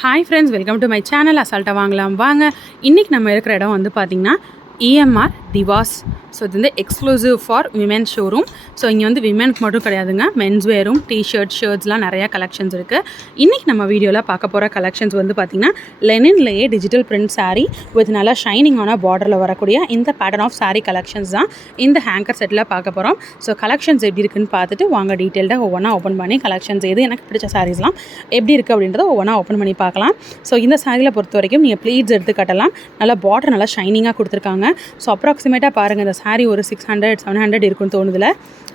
Hi friends, welcome to my channel. அசால்ட்டாக வாங்கலாம் வாங்க. இன்றைக்கி நம்ம இருக்கிற இடம் வந்து பார்த்திங்கன்னா இஎம்ஆர் திவாஸ். ஸோ இது வந்து exclusive for women showroom. So இங்கே வந்து விமென்க்கு மட்டும் கிடையாதுங்க, மென்ஸ் வேரும் டிஷர்ட் ஷர்ட்ஸ்லாம் நிறையா கலெக்ஷன்ஸ் இருக்குது. இன்றைக்கி நம்ம வீடியோவில் பார்க்க போகிற கலெக்ஷன்ஸ் வந்து பார்த்திங்கன்னா லெனின்லேயே டிஜிட்டல் பிரிண்ட் சாரீ வித் நல்லா ஷைனிங்கான பார்டரில் வரக்கூடிய இந்த பேட்டர்ன் ஆஃப் சாரீ கலெக்ஷன்ஸ் தான் இந்த ஹேங்கர் செட்டில் பார்க்க போகிறோம். ஸோ கலெக்ஷன்ஸ் எப்படி இருக்குன்னு பார்த்துட்டு வாங்க டீட்டெயில்டாக ஒவ்வொன்றா ஓப்பன் பண்ணி கலெக்ஷன்ஸ் எது எனக்கு பிடிச்ச சாரீஸ்லாம் எப்படி இருக்குது அப்படின்றத ஒவ்வொன்றா ஓப்பன் பண்ணி பார்க்கலாம். ஸோ இந்த சாரியில் பொறுத்த வரைக்கும் நீங்கள் ப்ளீட்ஸ் எடுத்து கட்டலாம். நல்லா பார்டர் நல்லா ஷைனிங்காக கொடுத்துருக்காங்க. ஸோ அப்ராக்சிமேட்டாக பாருங்கள், இந்த சாரீ ஒரு 600-700 இருக்குன்னு தோணுதில்ல.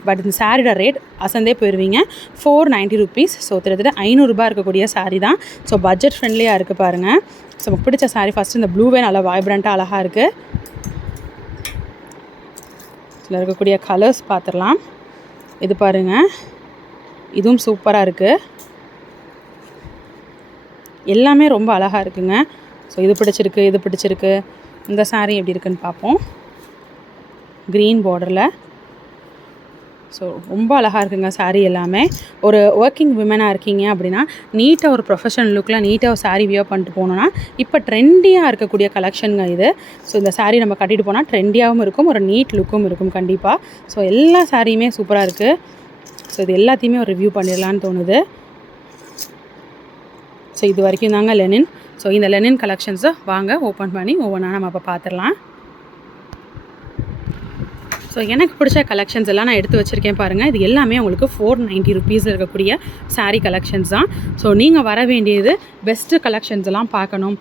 பட் இந்த சாரியோட ரேட் அசந்தே போயிடுவீங்க. 490 rupees. ஸோ கிட்டத்தட்ட 500 ரூபாய் இருக்கக்கூடிய சாரீ தான். ஸோ பட்ஜெட் ஃப்ரெண்ட்லியாக இருக்குது பாருங்கள். ஸோ நமக்கு பிடிச்ச சாரீ ஃபஸ்ட்டு இந்த ப்ளூவே நல்லா வைப்ரண்ட்டாக அழகாக இருக்குது. இதில் இருக்கக்கூடிய கலர்ஸ் பார்த்துடலாம். இது பாருங்கள், இதுவும் சூப்பராக இருக்குது. எல்லாமே ரொம்ப அழகாக இருக்குங்க. ஸோ இது பிடிச்சிருக்கு, இது பிடிச்சிருக்கு. இந்த சாரீ எப்படி இருக்குன்னு பார்ப்போம். க்ரீன் பார்டரில். ஸோ ரொம்ப அழகாக இருக்குங்க சாரீ எல்லாமே. ஒரு ஒர்க்கிங் விமனாக இருக்கீங்க அப்படின்னா நீட்டாக ஒரு ப்ரொஃபஷனல் லுக்கில் நீட்டாக ஒரு சாரீ வியர் பண்ணிட்டு போனோன்னா இப்போ ட்ரெண்டியாக இருக்கக்கூடிய கலெக்ஷனுங்க இது. ஸோ இந்த சாரீ நம்ம கட்டிட்டு போனால் ட்ரெண்டியாகவும் இருக்கும், ஒரு நீட் லுக்கும் இருக்கும் கண்டிப்பாக. ஸோ எல்லா சாரியுமே சூப்பராக இருக்குது. ஸோ இது எல்லாத்தையுமே ஒரு ரிவ்யூ பண்ணிடலான்னு தோணுது. ஸோ இது வரைக்கும் தாங்க லெனின். ஸோ இந்த லெனின் கலெக்ஷன்ஸை வாங்க ஓப்பன் பண்ணி ஒவ்வொன்றா நம்ம இப்போ பார்த்துடலாம். ஸோ எனக்கு பிடிச்ச கலெக்ஷன்ஸ் எல்லாம் நான் எடுத்து வச்சுருக்கேன் பாருங்கள். இது எல்லாமே உங்களுக்கு 490 rupees இருக்கக்கூடிய சாரீ கலெக்ஷன்ஸ் தான். ஸோ நீங்கள் வர வேண்டியது பெஸ்ட்டு கலெக்ஷன்ஸ் எல்லாம் பார்க்கணும்.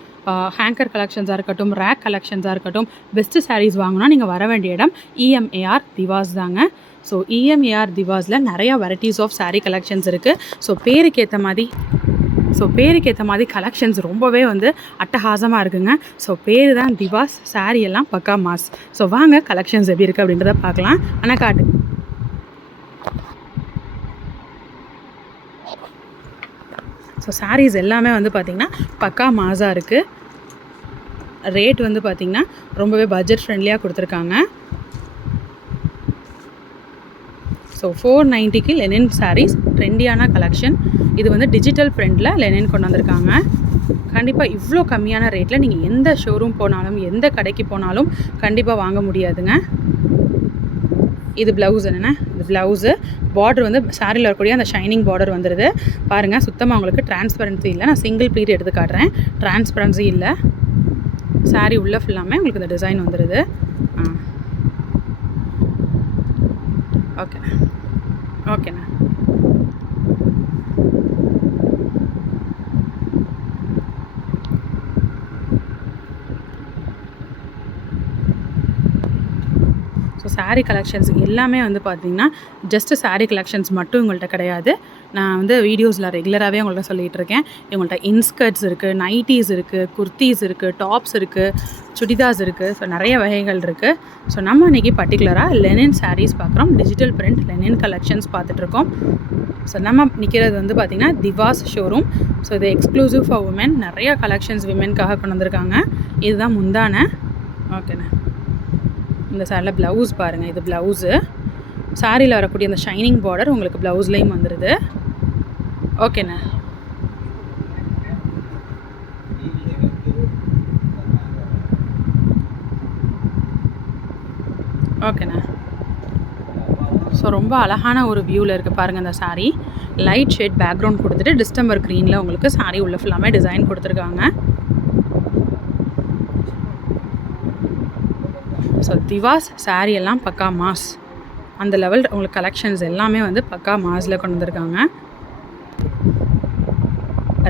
ஹேங்கர் கலெக்ஷன்ஸாக இருக்கட்டும், ரேக் கலெக்ஷன்ஸாக இருக்கட்டும், பெஸ்ட்டு சாரீஸ் வாங்கினா நீங்கள் வர வேண்டிய இடம் இஎம்ஏஆர் திவாஸ் தாங்க. ஸோ இஎம்ஏஆர் திவாஸில் நிறையா வெரைட்டிஸ் ஆஃப் சாரீ கலெக்ஷன்ஸ் இருக்குது. ஸோ பேருக்கு ஏற்ற மாதிரி கலெக்ஷன்ஸ் ரொம்பவே வந்து அட்டகாசமாக இருக்குங்க. ஸோ பேர் தான் திவாஸ், சாரீ எல்லாம் பக்கா மாஸ். ஸோ வாங்க கலெக்ஷன்ஸ் எப்படி இருக்குது அப்படின்றத பார்க்கலாம். ஆனால் காட்டு. ஸோ சாரீஸ் எல்லாமே வந்து பார்த்திங்கன்னா பக்கா மாஸாக இருக்குது. ரேட் வந்து பார்த்திங்கன்னா ரொம்பவே பட்ஜெட் ஃப்ரெண்ட்லியாக கொடுத்துருக்காங்க. ஸோ 490க்கு லெனின் சாரீஸ் ட்ரெண்டியான கலெக்ஷன். இது வந்து டிஜிட்டல் பிரிண்டில் லெனின் கொண்டு வந்திருக்காங்க. கண்டிப்பாக இவ்வளோ கம்மியான ரேட்டில் நீங்கள் எந்த ஷோரூம் போனாலும் எந்த கடைக்கு போனாலும் கண்டிப்பாக வாங்க முடியாதுங்க. இது ப்ளவுஸ் என்னென்ன, இது ப்ளவுஸு பார்டர் வந்து சாரியில் வரக்கூடிய அந்த ஷைனிங் பார்டர் வந்துடுது பாருங்கள். சுத்தமாக உங்களுக்கு டிரான்ஸ்பரன்சி இல்லை. நான் சிங்கிள் ப்ளீட் எடுத்து காட்டுறேன். டிரான்ஸ்பரன்சி இல்லை. சாரீ உள்ளே ஃபுல்லாமே உங்களுக்கு இந்த டிசைன் வந்துடுது. ஓகேண்ணா. ஸோ சாரீ கலெக்ஷன்ஸ் எல்லாமே வந்து பார்த்திங்கன்னா ஜஸ்ட்டு சாரீ கலெக்ஷன்ஸ் மட்டும் உங்கள்கிட்ட கிடையாது. நான் வந்து வீடியோஸில் ரெகுலராகவே உங்கள்கிட்ட சொல்லிகிட்டு இருக்கேன். இவங்கள்ட்ட இன்ஸ்கர்ட்ஸ் இருக்குது, நைட்டிஸ் இருக்குது, குர்த்திஸ் இருக்குது, டாப்ஸ் இருக்குது, சுடிதாஸ் இருக்குது. ஸோ நிறைய வகைகள் இருக்குது. ஸோ நம்ம இன்றைக்கி பர்டிகுலராக லெனின் சாரீஸ் பார்க்குறோம். டிஜிட்டல் பிரிண்ட் லெனின் கலெக்ஷன்ஸ் பார்த்துட்ருக்கோம். ஸோ நம்ம நிற்கிறது வந்து பார்த்திங்கன்னா திவாஸ் ஷோரூம். ஸோ இது எக்ஸ்க்ளூசிவ் ஃபார் உமன். நிறையா கலெக்ஷன்ஸ் விமென்காக கொண்டு வந்திருக்காங்க. இதுதான் முந்தான. ஓகேண்ணா. இந்த சாரியில் ப்ளவுஸ் பாருங்கள். இது ப்ளவுஸு. சாரியில் வரக்கூடிய அந்த ஷைனிங் பார்டர் உங்களுக்கு ப்ளவுஸ்லேயும் வந்துடுது. ஓகேண்ணா. ஓகேண்ணா. ஸோ ரொம்ப அழகான ஒரு வியூவில் இருக்குது பாருங்கள் இந்த சாரீ. லைட் ஷேட் பேக்ரவுண்ட் கொடுத்துட்டு டிஸ்டம்பர் க்ரீனில் உங்களுக்கு சாரீ உள்ள ஃபுல்லாமே டிசைன் கொடுத்துருக்காங்க. ஸோ திவாஸ் சாரீ எல்லாம் பக்கா மாஸ். அந்த லெவல் உங்களுக்கு கலெக்ஷன்ஸ் எல்லாமே வந்து பக்கா மாஸில் கொண்டு வந்திருக்காங்க.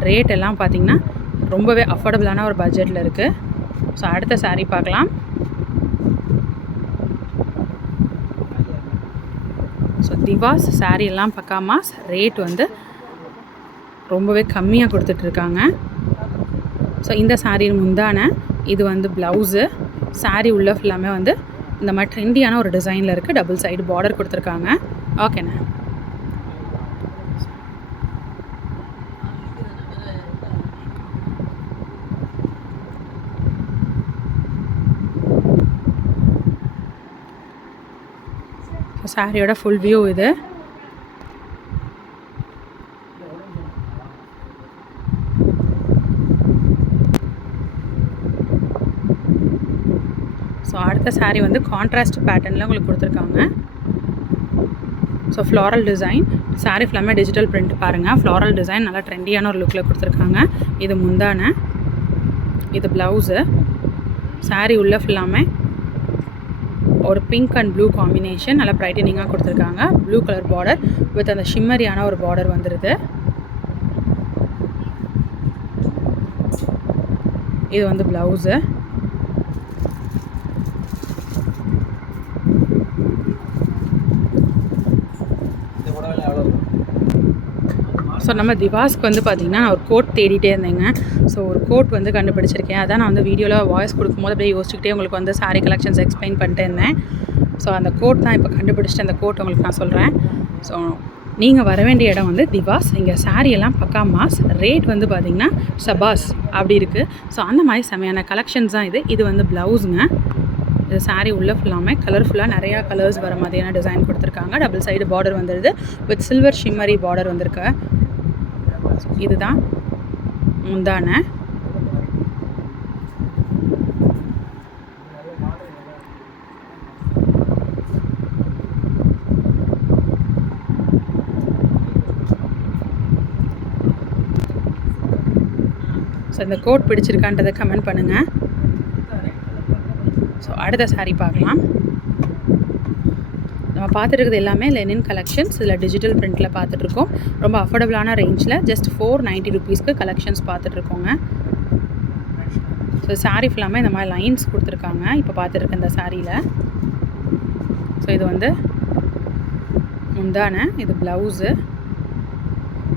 ரேட் எல்லாம் பார்த்திங்கன்னா ரொம்பவே அஃபோர்டபுளான ஒரு பட்ஜெட்டில் இருக்குது. ஸோ அடுத்த சாரீ பார்க்கலாம். ஸோ திவாஸ் சாரீ எல்லாம் பக்கா மாஸ். ரேட் வந்து ரொம்பவே கம்மியாக கொடுத்துட்ருக்காங்க. ஸோ இந்த சாரீ முந்தான. இது வந்து ப்ளவுஸு. சாரீ உள்ள ஃபுல்லாமே வந்து இந்த மாதிரி ட்ரெண்டியான ஒரு டிசைனில் இருக்குது. டபுள் சைடு பார்டர் கொடுத்துருக்காங்க. ஓகேண்ணா. சாரியோட ஃபுல் வியூ இது. அடுத்த saree வந்து கான்ட்ராஸ்ட் பேட்டர்னில் உங்களுக்கு கொடுத்துருக்காங்க. ஸோ ஃப்ளாரல் டிசைன், saree ஃபுல்லாமே டிஜிட்டல் பிரிண்ட் பாருங்கள். ஃப்ளாரல் டிசைன் நல்லா ட்ரெண்டியான ஒரு லுக்கில் கொடுத்துருக்காங்க. இது முந்தான, இது ப்ளவுஸு. saree உள்ள ஃபுல்லாமே ஒரு பிங்க் அண்ட் ப்ளூ காம்பினேஷன் நல்லா ப்ரைட்டனிங்காக கொடுத்துருக்காங்க. ப்ளூ கலர் பார்டர் வித் அந்த ஷிம்மரியான ஒரு பார்டர் வந்துடுது. இது வந்து ப்ளவுஸு. ஸோ நம்ம திவாஸ்க்கு வந்து பார்த்திங்கன்னா நான் ஒரு கோட் தேடிட்டே இருந்தேங்க. ஸோ ஒரு கோட் வந்து கண்டுபிடிச்சிருக்கேன். அதான் நான் வந்து வீடியோவில் வாய்ஸ் கொடுக்கும்போது அப்படியே யோசிச்சுக்கிட்டே உங்களுக்கு வந்து saree கலெக்ஷன்ஸ் எக்ஸ்பிளைன் பண்ணிட்டே இருந்தேன். ஸோ அந்த கோட் தான் இப்போ கண்டுபிடிச்சிட்டு அந்த கோட் உங்களுக்கு நான் சொல்கிறேன். ஸோ நீங்கள் வர வேண்டிய இடம் வந்து திவாஸ். இங்கே saree எல்லாம் பக்கா மாஸ். ரேட் வந்து பார்த்திங்கன்னா சபாஸ் அப்படி இருக்குது. ஸோ அந்த மாதிரி செமையான கலெக்ஷன்ஸ் தான் இது. இது வந்து ப்ளவுஸுங்க. இது saree உள்ள ஃபுல்லாமே கலர்ஃபுல்லாக நிறையா கலர்ஸ் வர மாதிரியான டிசைன் கொடுத்துருக்காங்க. டபுள் சைடு பார்டர் வந்துடுது வித் சில்வர் ஷிம்மரி பார்டர் வந்திருக்கு. இதுதான் முந்தான. ஸோ இந்த கோட் பிடிச்சிருக்கான்றதை கமெண்ட் பண்ணுங்கள். ஸோ அடுத்த saree பார்க்கலாம். நம்ம பார்த்துட்டு இருக்கிறது எல்லாமே லெனின் கலெக்ஷன்ஸ். இதில் டிஜிட்டல் பிரிண்ட்டில் பார்த்துட்ருக்கோம். ரொம்ப அஃபோர்டபுளான ரேஞ்சில் ஜஸ்ட் 490 rupeesக்கு கலெக்ஷன்ஸ் பார்த்துட்ருக்கோங்க. ஸோ saree ஃபுல்லாமே இந்த மாதிரி லைன்ஸ் கொடுத்துருக்காங்க இப்போ பார்த்துருக்க இந்த சாரியில். ஸோ இது வந்து முந்தான, இது ப்ளவுஸு.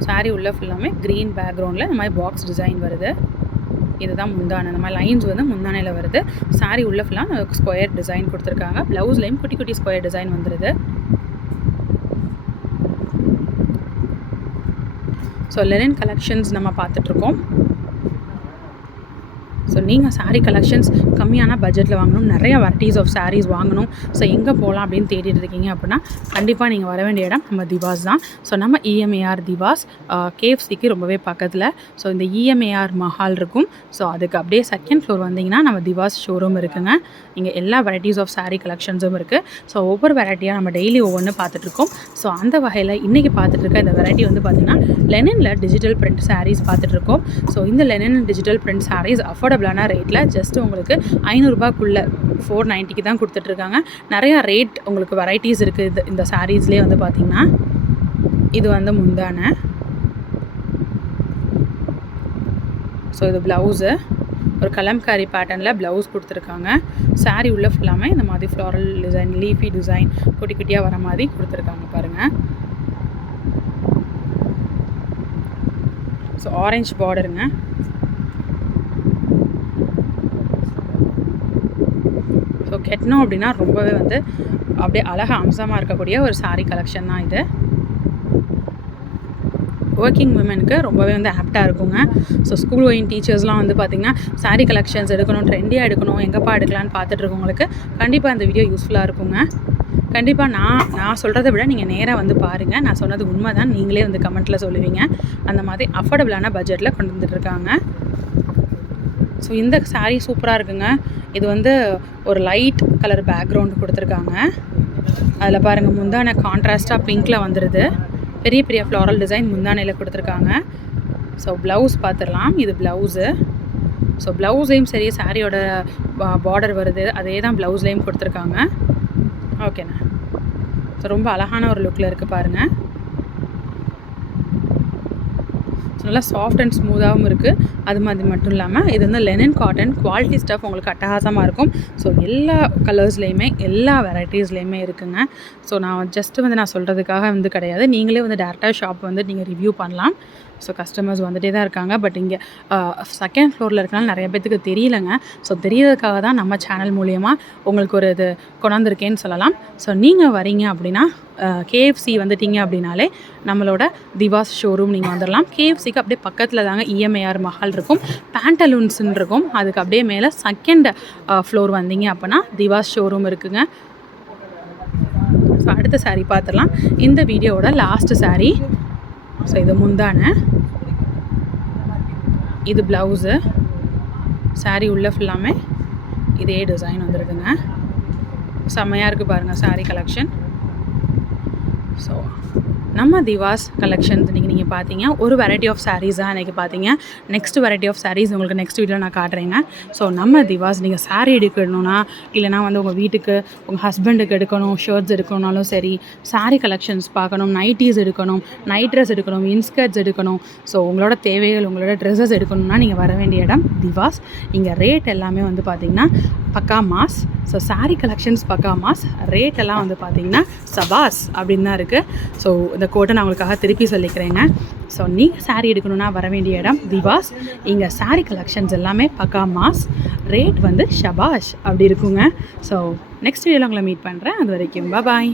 saree உள்ள ஃபுல்லாமே க்ரீன் பேக்ரவுண்டில் இந்த மாதிரி பாக்ஸ் டிசைன் வருது. இதுதான் முந்தான. இந்த மாதிரி லைன்ஸ் வந்து முந்தானையில் வருது. saree உள்ள ஃபுல்லாக ஸ்கொயர் டிசைன் கொடுத்துருக்காங்க. ப்ளவுஸ்லேயும் குட்டி குட்டி ஸ்கொயர் டிசைன் வந்துடுது. ஸோ லெனின் கலெக்ஷன்ஸ் நம்ம பார்த்துட்ருக்கோம். ஸோ நீங்கள் saree கலெக்ஷன்ஸ் கம்மியான பட்ஜெட்டில் வாங்கணும், நிறைய வெரைட்டிஸ் ஆஃப் sarees வாங்கணும், ஸோ எங்கே போகலாம் அப்படின்னு தேடிட்டு இருக்கீங்க அப்படின்னா கண்டிப்பாக நீங்கள் வர வேண்டிய இடம் நம்ம திவாஸ் தான். ஸோ நம்ம EMAR திவாஸ் KFCக்கு ரொம்பவே பக்கத்தில். ஸோ இந்த EMAR மஹால் இருக்கும். ஸோ அதுக்கு அப்படியே செகண்ட் ஃப்ளோர் வந்தீங்கன்னா நம்ம திவாஸ் ஷோரூம் இருக்குங்க. இங்கே எல்லா வெரைட்டிஸ் ஆஃப் saree கலெக்ஷன்ஸும் இருக்குது. ஸோ ஒவ்வொரு வெரைட்டியாக நம்ம டெய்லி ஒவ்வொன்று பார்த்துட்ருக்கோம். ஸோ அந்த வகையில் இன்றைக்கி பார்த்துட்ருக்க இந்த வெரைட்டி வந்து பார்த்திங்கன்னா லெனினில் டிஜிட்டல் பிரிண்ட் sarees பார்த்துட்ருக்கோம். ஸோ இந்த லெனின் டிஜிட்டல் பிரிண்ட் sarees அஃபோர்டபுளான ரேட்டில் ஜஸ்ட் உங்களுக்கு 500 ரூபாய்க்குள்ளே 490க்கு தான் கொடுத்துட்ருக்காங்க. நிறையா ரேட் உங்களுக்கு வெரைட்டிஸ் இருக்குது இந்த சாரீஸ்லேயே வந்து பார்த்திங்கன்னா. இது வந்து முந்தான. ஸோ இது ப்ளவுஸு. ஒரு கலம்காரி பேட்டர்னில் ப்ளவுஸ் கொடுத்துருக்காங்க. saree உள்ள ஃபுல்லாமே இந்த மாதிரி ஃப்ளாரல் டிசைன், லீஃபி டிசைன் குட்டி குட்டியாக வர மாதிரி கொடுத்துருக்காங்க பாருங்கள். ஸோ ஆரஞ்சு பார்டருங்க. ஸோ கெட்டணும் அப்படின்னா ரொம்பவே வந்து அப்படியே அழகாக அம்சமாக இருக்கக்கூடிய ஒரு saree கலெக்ஷன் தான் இது. ஒர்க்கிங் விமனுக்கு ரொம்பவே வந்து ஆப்டாக இருக்குங்க. ஸோ ஸ்கூல் கோயிங் டீச்சர்ஸ்லாம் வந்து பார்த்திங்கன்னா saree கலெக்ஷன்ஸ் எடுக்கணும், ட்ரெண்டியாக எடுக்கணும், எங்கேப்பா எடுக்கலான்னு பார்த்துட்ருக்கவங்களுக்கு கண்டிப்பாக இந்த வீடியோ யூஸ்ஃபுல்லாக இருக்குங்க. கண்டிப்பாக நான் சொல்கிறத விட நீங்கள் நேராக வந்து பாருங்கள். நான் சொன்னது உண்மை தான், நீங்களே வந்து கமெண்ட்டில் சொல்லுவீங்க. அந்த மாதிரி அஃபோர்டபுளான பட்ஜெட்டில் கொண்டு வந்துட்டுருக்காங்க. ஸோ இந்த saree சூப்பராக இருக்குங்க. இது வந்து ஒரு லைட் கலர் பேக்ரவுண்டு கொடுத்துருக்காங்க. அதில் பாருங்கள் முந்தான கான்ட்ராஸ்ட்டாக பிங்க்கில் வந்துடுது. பெரிய பெரிய ஃப்ளாரல் டிசைன் முந்தானையில் கொடுத்துருக்காங்க. ஸோ ப்ளவுஸ் பார்த்துடலாம். இது ப்ளவுஸு. ஸோ ப்ளவுஸ்லேயும் சரி சாரியோட பார்டர் வருது, அதே தான் ப்ளவுஸ்லேயும் கொடுத்துருக்காங்க. ஓகேண்ணா. ஸோ ரொம்ப அழகான ஒரு லுக்கில் இருக்குது பாருங்கள். ஸோ நல்லா சாஃப்ட் அண்ட் ஸ்மூத்தாகவும் இருக்குது. அது மாதிரி மட்டும் இல்லாமல் இது வந்து லெனின் காட்டன் குவாலிட்டி ஸ்டஃப் உங்களுக்கு அட்டகாசமாக இருக்கும். ஸோ எல்லா கலர்ஸ்லேயுமே எல்லா வெரைட்டிஸ்லேயுமே இருக்குங்க. ஸோ நான் ஜஸ்ட்டு வந்து நான் சொல்கிறதுக்காக வந்து கிடையாது, நீங்களே வந்து டேரெக்டாக ஷாப் வந்து நீங்கள் ரிவ்யூ பண்ணலாம். ஸோ கஸ்டமர்ஸ் வந்துகிட்டே தான் இருக்காங்க. பட் இங்கே செகண்ட் ஃப்ளோரில் இருக்கனால நிறைய பேத்துக்கு தெரியலைங்க. ஸோ தெரியறதுக்காக தான் நம்ம சேனல் மூலிமா உங்களுக்கு ஒரு இது கொண்டாந்துருக்கேன்னு சொல்லலாம். ஸோ நீங்கள் வரீங்க அப்படின்னா KFC வந்துட்டீங்க அப்படின்னாலே நம்மளோட திவாஸ் ஷோரூம் நீங்கள் வந்துடலாம். KFCக்கு அப்படியே பக்கத்தில் தாங்க EMAR மஹால் இருக்கும், பேண்டலூன்ஸ்ன்னு இருக்கும். அதுக்கு அப்படியே மேலே செகண்ட் ஃப்ளோர் வந்தீங்க அப்படின்னா திவாஸ் ஷோரூம் இருக்குங்க. ஸோ அடுத்த saree பார்த்துடலாம். இந்த வீடியோவோட லாஸ்ட் saree. ஸோ இது முந்தான, இது ப்ளவுஸு. saree உள்ள ஃபுல்லாமே இதே டிசைன் வந்துருக்குங்க. செம்மையாக இருக்குது பாருங்கள் saree கலெக்ஷன். ஸோ நம்ம திவாஸ் கலெக்ஷன்ஸ் இன்றைக்கி நீங்கள் பார்த்தீங்க ஒரு வெரைட்டி ஆஃப் sarees தான் இன்றைக்கி பார்த்தீங்க. நெக்ஸ்ட் வெரைட்டி ஆஃப் sarees உங்களுக்கு நெக்ஸ்ட் வீடியோவில் நான் காட்டுறேங்க. ஸோ நம்ம திவாஸ் நீங்கள் saree எடுக்கணும்னா இல்லைனா வந்து உங்கள் வீட்டுக்கு உங்கள் ஹஸ்பண்டுக்கு எடுக்கணும், ஷர்ட்ஸ் எடுக்கணுனாலும் சரி, saree கலெக்ஷன்ஸ் பார்க்கணும், நைட்டீஸ் எடுக்கணும், நைட் ட்ரெஸ் எடுக்கணும், இன்ஸ்கர்ட்ஸ் எடுக்கணும், ஸோ உங்களோட தேவைகள் உங்களோட ட்ரெஸ்ஸஸ் எடுக்கணும்னா நீங்கள் வர வேண்டிய இடம் திவாஸ். இங்கே ரேட் எல்லாமே வந்து பார்த்திங்கன்னா பக்கா மாஸ். ஸோ saree கலெக்ஷன்ஸ் பக்கா மாஸ், ரேட் எல்லாம் வந்து பார்த்திங்கன்னா சபாஸ் அப்படின்னு தான் இருக்குது. ஸோ இந்த கோட்டை நான் உங்களுக்காக திருப்பி சொல்லிக்கிறேங்க. ஸோ நீங்கள் saree எடுக்கணுன்னா வர வேண்டிய இடம் திவாஸ். இங்கே saree கலெக்ஷன்ஸ் எல்லாமே பக்கா மாஸ், ரேட் வந்து ஷபாஷ் அப்படி இருக்குங்க. ஸோ நெக்ஸ்ட் வீடியோவில் உங்களை மீட் பண்ணுறேன். அது வரைக்கும் பாய்.